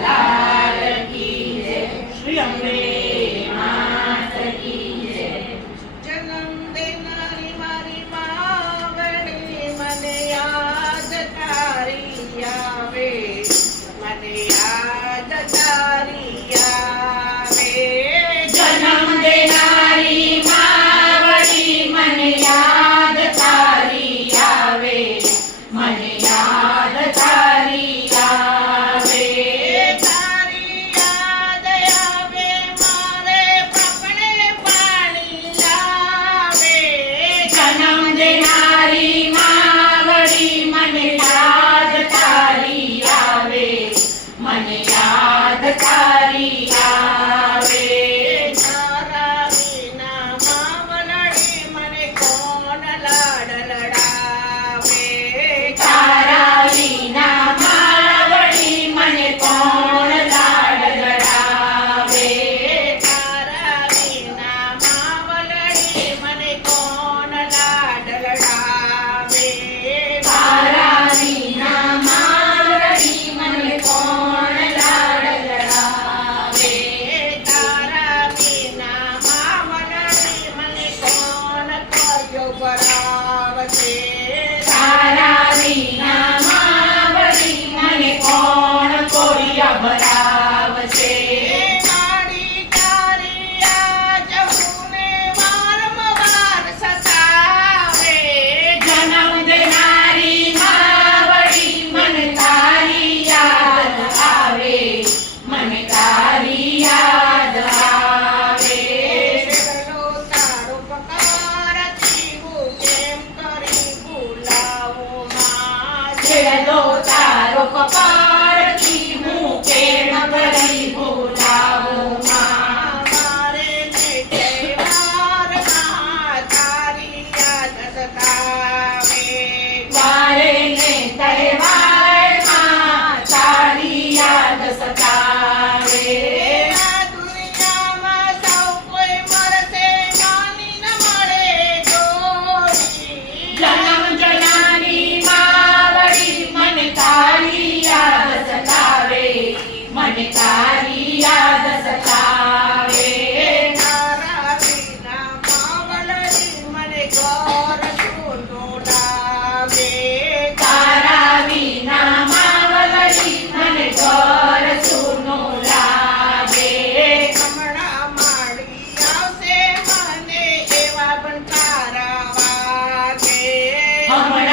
palabra. છેલ્લો તારો કપાળથી હું કેમ કરી ભૂલાવું Oh my God.